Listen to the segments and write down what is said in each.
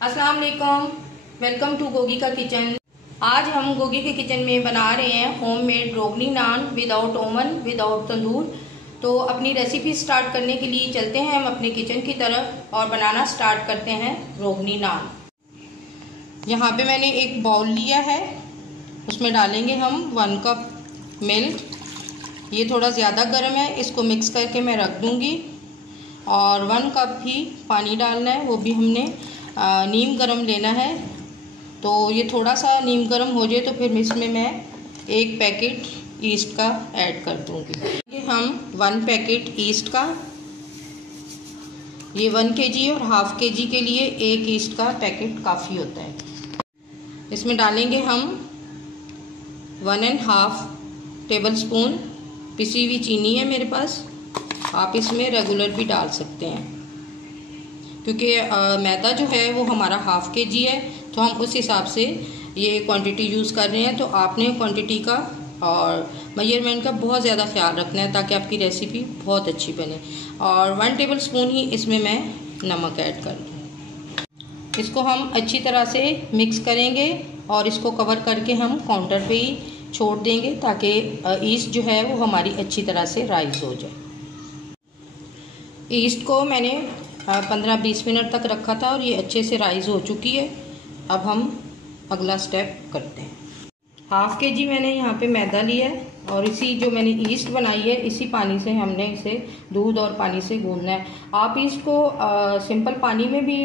अस्सलाम वालेकुम, welcome to Gogi का किचन। आज हम गोगी के किचन में बना रहे हैं होममेड रोगनी नान विदाउट ओवन विदाउट तंदूर। तो अपनी रेसिपी स्टार्ट करने के लिए चलते हैं हम अपने किचन की तरफ और बनाना स्टार्ट करते हैं रोगनी नान। यहाँ पे मैंने एक बाउल लिया है, उसमें डालेंगे हम 1 कप मिल्क। ये थोड़ा ज़्यादा गर्म है, इसको मिक्स करके मैं रख दूँगी। और 1 कप ही पानी डालना है, वो भी हमने नीम गरम लेना है। तो ये थोड़ा सा नीम गरम हो जाए तो फिर इसमें मैं 1 पैकेट ईस्ट का ऐड कर दूँगी। हम 1 पैकेट ईस्ट का, ये 1 kg और ½ kg के लिए 1 ईस्ट का पैकेट काफ़ी होता है। इसमें डालेंगे हम 1½ टेबल स्पून पिसी हुई चीनी है मेरे पास। आप इसमें रेगुलर भी डाल सकते हैं, क्योंकि मैदा जो है वो हमारा ½ kg है, तो हम उस हिसाब से ये क्वांटिटी यूज़ कर रहे हैं। तो आपने क्वांटिटी का और मेजरमेंट का बहुत ज़्यादा ख्याल रखना है ताकि आपकी रेसिपी बहुत अच्छी बने। और 1 टेबल स्पून ही इसमें मैं नमक ऐड कर दूँ। इसको हम अच्छी तरह से मिक्स करेंगे और इसको कवर करके हम काउंटर पे ही छोड़ देंगे ताकि ईस्ट जो है वो हमारी अच्छी तरह से राइज हो जाए। ईस्ट को मैंने 15-20 मिनट तक रखा था और ये अच्छे से राइज हो चुकी है। अब हम अगला स्टेप करते हैं। ½ kg मैंने यहाँ पे मैदा लिया है और इसी जो मैंने ईस्ट बनाई है इसी पानी से हमने इसे दूध और पानी से गूंदना है। आप इसको सिंपल पानी में भी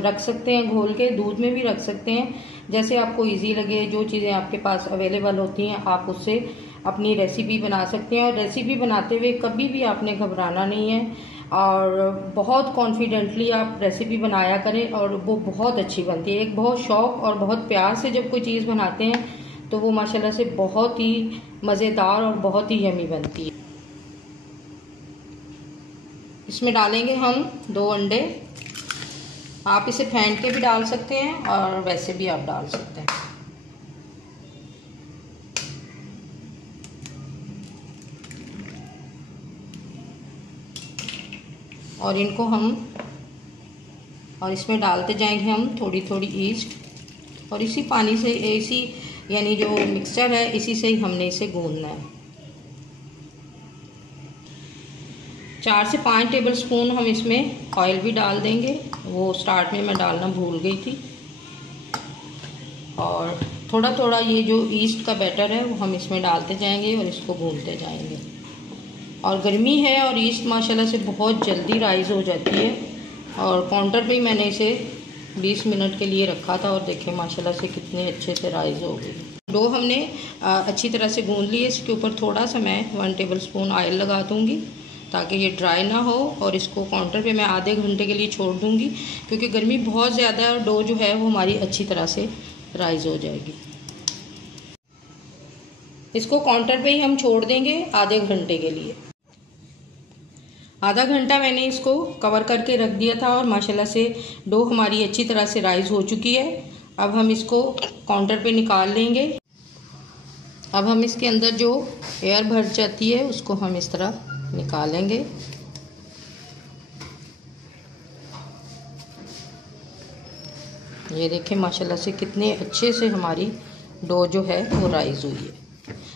रख सकते हैं, घोल के दूध में भी रख सकते हैं, जैसे आपको इजी लगे। जो चीज़ें आपके पास अवेलेबल होती हैं आप उससे अपनी रेसिपी बना सकते हैं। और रेसिपी बनाते हुए कभी भी आपने घबराना नहीं है और बहुत कॉन्फिडेंटली आप रेसिपी बनाया करें और वो बहुत अच्छी बनती है। एक बहुत शौक और बहुत प्यार से जब कोई चीज़ बनाते हैं तो वो माशाल्लाह से बहुत ही मज़ेदार और बहुत ही यमी बनती है। इसमें डालेंगे हम 2 अंडे। आप इसे फेंट के भी डाल सकते हैं और वैसे भी आप डाल सकते हैं। और इनको हम और इसमें डालते जाएंगे हम थोड़ी थोड़ी ईस्ट, और इसी पानी से इसी यानी जो मिक्सचर है इसी से ही हमने इसे गूंदना है। 4 से 5 टेबल स्पून हम इसमें ऑयल भी डाल देंगे, वो स्टार्ट में मैं डालना भूल गई थी। और थोड़ा थोड़ा ये जो ईस्ट का बैटर है वो हम इसमें डालते जाएंगे और इसको गूंदते जाएंगे। और गर्मी है और ईस्ट माशाल्लाह से बहुत जल्दी राइज हो जाती है। और काउंटर पे ही मैंने इसे 20 मिनट के लिए रखा था और देखें माशाल्लाह से कितने अच्छे से राइज हो गई। डो हमने अच्छी तरह से गूंद ली है। इसके ऊपर थोड़ा सा मैं 1 टेबल स्पून ऑयल लगा दूंगी ताकि ये ड्राई ना हो। और इसको काउंटर पे मैं आधे घंटे के लिए छोड़ दूंगी, क्योंकि गर्मी बहुत ज़्यादा है और डो जो है वो हमारी अच्छी तरह से राइज हो जाएगी। इसको काउंटर पे ही हम छोड़ देंगे आधे घंटे के लिए। आधा घंटा मैंने इसको कवर करके रख दिया था और माशाल्लाह से डो हमारी अच्छी तरह से राइज हो चुकी है। अब हम इसको काउंटर पे निकाल लेंगे। अब हम इसके अंदर जो एयर भर जाती है उसको हम इस तरह निकालेंगे। ये देखें माशाल्लाह से कितने अच्छे से हमारी डो जो है वो राइज हुई है।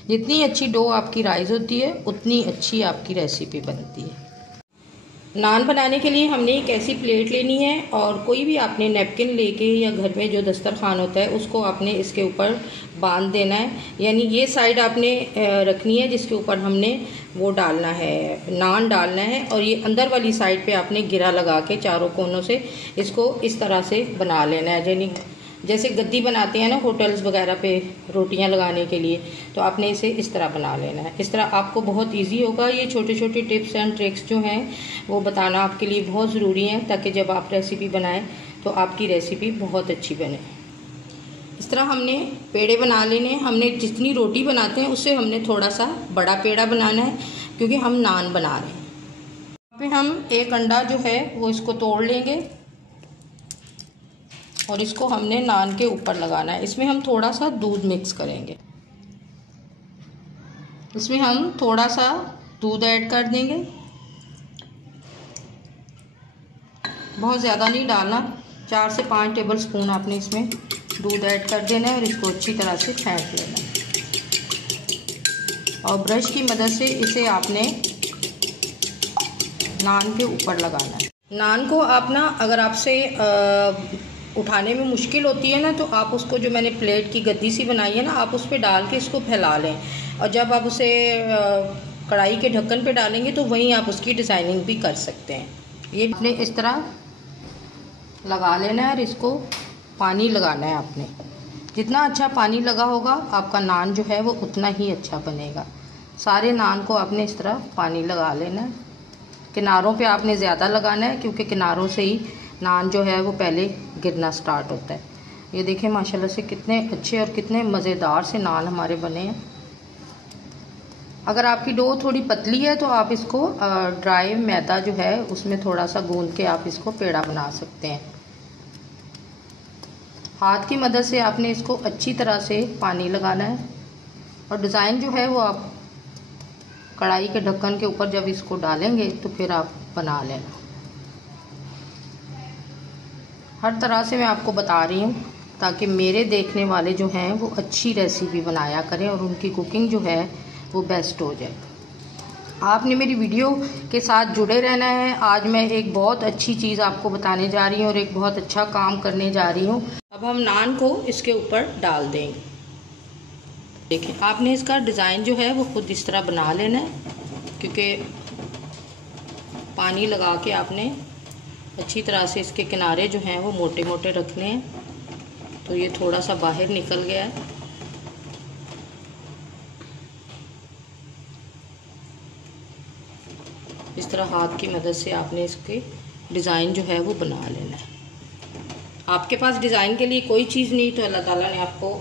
जितनी अच्छी डो आपकी राइज होती है उतनी अच्छी आपकी रेसिपी बनती है। नान बनाने के लिए हमने एक ऐसी प्लेट लेनी है और कोई भी आपने नैपकिन लेके या घर में जो दस्तरखान होता है उसको आपने इसके ऊपर बांध देना है। यानी ये साइड आपने रखनी है जिसके ऊपर हमने वो डालना है, नान डालना है, और ये अंदर वाली साइड पे आपने गिरा लगा के चारों कोनों से इसको इस तरह से बना लेना है। यानी जैसे गद्दी बनाते हैं ना होटल्स वगैरह पे रोटियां लगाने के लिए, तो आपने इसे इस तरह बना लेना है। इस तरह आपको बहुत इजी होगा। ये छोटे छोटे टिप्स एंड ट्रिक्स जो हैं वो बताना आपके लिए बहुत ज़रूरी है ताकि जब आप रेसिपी बनाएं तो आपकी रेसिपी बहुत अच्छी बने। इस तरह हमने पेड़े बना लेने। हमने जितनी रोटी बनाते हैं उससे हमने थोड़ा सा बड़ा पेड़ा बनाना है, क्योंकि हम नान बना रहे हैं। यहाँ पे हम 1 अंडा जो है वो इसको तोड़ लेंगे और इसको हमने नान के ऊपर लगाना है। इसमें हम थोड़ा सा दूध मिक्स करेंगे। इसमें हम थोड़ा सा दूध ऐड कर देंगे, बहुत ज़्यादा नहीं डालना, 4 से 5 टेबल स्पून आपने इसमें दूध ऐड कर देना है और इसको अच्छी तरह से फेंट लेना है। और ब्रश की मदद से इसे आपने नान के ऊपर लगाना है। नान को आप ना, अगर आपसे उठाने में मुश्किल होती है ना, तो आप उसको, जो मैंने प्लेट की गद्दी सी बनाई है ना, आप उस पर डाल के इसको फैला लें। और जब आप उसे कढ़ाई के ढक्कन पे डालेंगे तो वहीं आप उसकी डिज़ाइनिंग भी कर सकते हैं। ये आपने इस तरह लगा लेना है और इसको पानी लगाना है आपने। जितना अच्छा पानी लगा होगा आपका नान जो है वो उतना ही अच्छा बनेगा। सारे नान को आपने इस तरह पानी लगा लेना है। किनारों पे आपने ज़्यादा लगाना है क्योंकि किनारों से ही नान जो है वो पहले गिरना स्टार्ट होता है। ये देखें माशाल्लाह से कितने अच्छे और कितने मज़ेदार से नान हमारे बने हैं। अगर आपकी डो थोड़ी पतली है तो आप इसको ड्राई मैदा जो है उसमें थोड़ा सा गूंद के आप इसको पेड़ा बना सकते हैं। हाथ की मदद से आपने इसको अच्छी तरह से पानी लगाना है और डिज़ाइन जो है वो आप कढ़ाई के ढक्कन के ऊपर जब इसको डालेंगे तो फिर आप बना लेना। हर तरह से मैं आपको बता रही हूँ ताकि मेरे देखने वाले जो हैं वो अच्छी रेसिपी बनाया करें और उनकी कुकिंग जो है वो बेस्ट हो जाए। आपने मेरी वीडियो के साथ जुड़े रहना है। आज मैं एक बहुत अच्छी चीज़ आपको बताने जा रही हूँ और एक बहुत अच्छा काम करने जा रही हूँ। अब हम नान को इसके ऊपर डाल देंगे। देखिए, आपने इसका डिज़ाइन जो है वो खुद इस तरह बना लेना है क्योंकि पानी लगा के आपने अच्छी तरह से इसके किनारे जो हैं वो मोटे मोटे रखने हैं। तो ये थोड़ा सा बाहर निकल गया है। इस तरह हाथ की मदद से आपने इसके डिज़ाइन जो है वो बना लेना है। आपके पास डिज़ाइन के लिए कोई चीज़ नहीं तो अल्लाह ताला ने आपको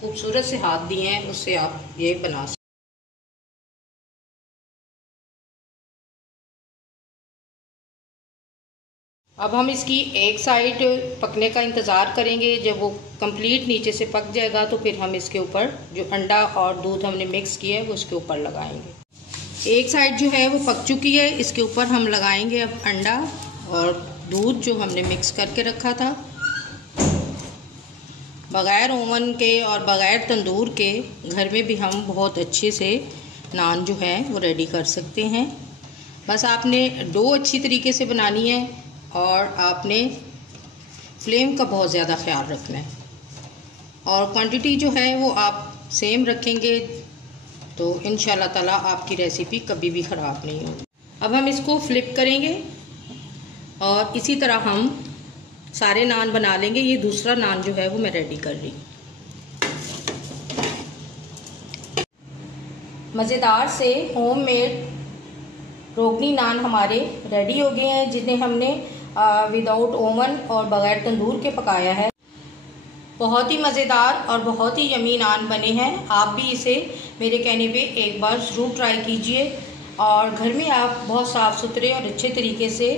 खूबसूरत से हाथ दिए हैं, उससे आप ये बना सकते। अब हम इसकी एक साइड पकने का इंतज़ार करेंगे। जब वो कंप्लीट नीचे से पक जाएगा तो फिर हम इसके ऊपर जो अंडा और दूध हमने मिक्स किया है वो उसके ऊपर लगाएंगे। एक साइड जो है वो पक चुकी है, इसके ऊपर हम लगाएंगे अब अंडा और दूध जो हमने मिक्स करके रखा था। बग़ैर ओवन के और बग़ैर तंदूर के घर में भी हम बहुत अच्छे से नान जो है वो रेडी कर सकते हैं। बस आपने डो अच्छी तरीके से बनानी है और आपने फ्लेम का बहुत ज़्यादा ख्याल रखना है और क्वांटिटी जो है वो आप सेम रखेंगे तो इंशाल्लाह ताला आपकी रेसिपी कभी भी ख़राब नहीं होगी। अब हम इसको फ्लिप करेंगे और इसी तरह हम सारे नान बना लेंगे। ये दूसरा नान जो है वो मैं रेडी कर रही हूँ। मज़ेदार से होममेड रोगनी नान हमारे रेडी हो गए हैं, जिन्हें हमने विदाउट ओवन और बग़ैर तंदूर के पकाया है। बहुत ही मज़ेदार और बहुत ही यमी नान बने हैं। आप भी इसे मेरे कहने पे एक बार ज़रूर ट्राई कीजिए और घर में आप बहुत साफ़ सुथरे और अच्छे तरीके से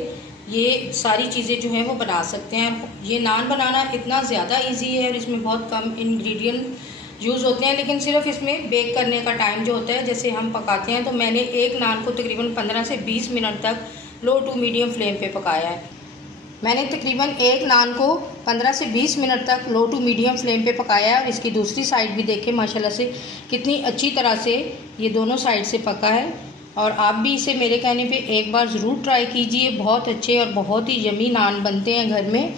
ये सारी चीज़ें जो हैं वो बना सकते हैं। ये नान बनाना इतना ज़्यादा इजी है और इसमें बहुत कम इंग्रेडिएंट यूज़ होते हैं, लेकिन सिर्फ इसमें बेक करने का टाइम जो होता है, जैसे हम पकाते हैं तो मैंने एक नान को तकरीबन 15 से 20 मिनट तक लो टू मीडियम फ्लेम पे पकाया है। मैंने तकरीबन एक नान को 15 से 20 मिनट तक लो टू मीडियम फ्लेम पे पकाया है और इसकी दूसरी साइड भी देखें माशाल्लाह से कितनी अच्छी तरह से ये दोनों साइड से पका है। और आप भी इसे मेरे कहने पे एक बार ज़रूर ट्राई कीजिए। बहुत अच्छे और बहुत ही यमी नान बनते हैं घर में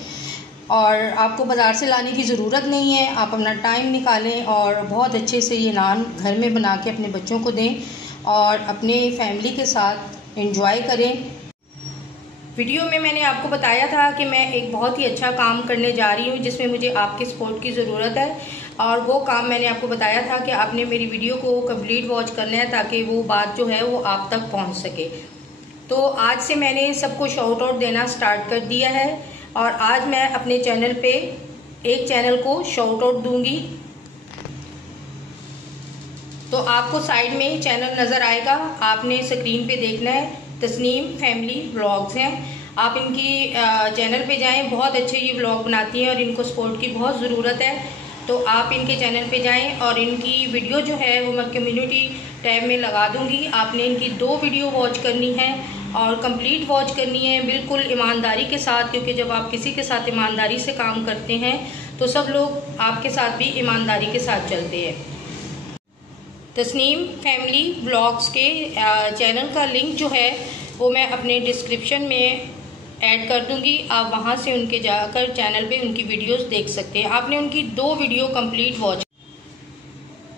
और आपको बाज़ार से लाने की ज़रूरत नहीं है। आप अपना टाइम निकालें और बहुत अच्छे से ये नान घर में बना के अपने बच्चों को दें और अपने फैमिली के साथ एंजॉय करें। वीडियो में मैंने आपको बताया था कि मैं एक बहुत ही अच्छा काम करने जा रही हूँ जिसमें मुझे आपके सपोर्ट की ज़रूरत है और वो काम मैंने आपको बताया था कि आपने मेरी वीडियो को कंप्लीट वॉच करना है ताकि वो बात जो है वो आप तक पहुँच सके। तो आज से मैंने सबको शाउट आउट देना स्टार्ट कर दिया है और आज मैं अपने चैनल पे एक चैनल को शाउट आउट दूँगी। तो आपको साइड में चैनल नज़र आएगा, आपने स्क्रीन पे देखना है। तस्नीम फैमिली व्लॉग्स हैं, आप इनकी चैनल पे जाएं। बहुत अच्छे ये व्लॉग बनाती हैं और इनको सपोर्ट की बहुत ज़रूरत है। तो आप इनके चैनल पे जाएं और इनकी वीडियो जो है वो मैं कम्युनिटी टैब में लगा दूंगी। आपने इनकी 2 वीडियो वॉच करनी है और कंप्लीट वॉच करनी है बिल्कुल ईमानदारी के साथ, क्योंकि जब आप किसी के साथ ईमानदारी से काम करते हैं तो सब लोग आपके साथ भी ईमानदारी के साथ चलते हैं। तस्नीम फैमिली ब्लॉग्स के चैनल का लिंक जो है वो मैं अपने डिस्क्रिप्शन में ऐड कर दूंगी, आप वहां से उनके जाकर चैनल पे उनकी वीडियोस देख सकते हैं। आपने उनकी 2 वीडियो कंप्लीट वॉच।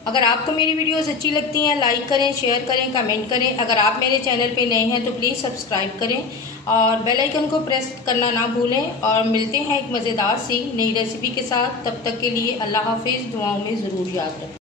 अगर आपको मेरी वीडियोस अच्छी लगती हैं लाइक करें, शेयर करें, कमेंट करें। अगर आप मेरे चैनल पे नए हैं तो प्लीज़ सब्सक्राइब करें और बेल आइकन को प्रेस करना ना भूलें। और मिलते हैं एक मज़ेदार सी नई रेसिपी के साथ। तब तक के लिए अल्लाह हाफिज़। दुआओं में ज़रूर याद रखें।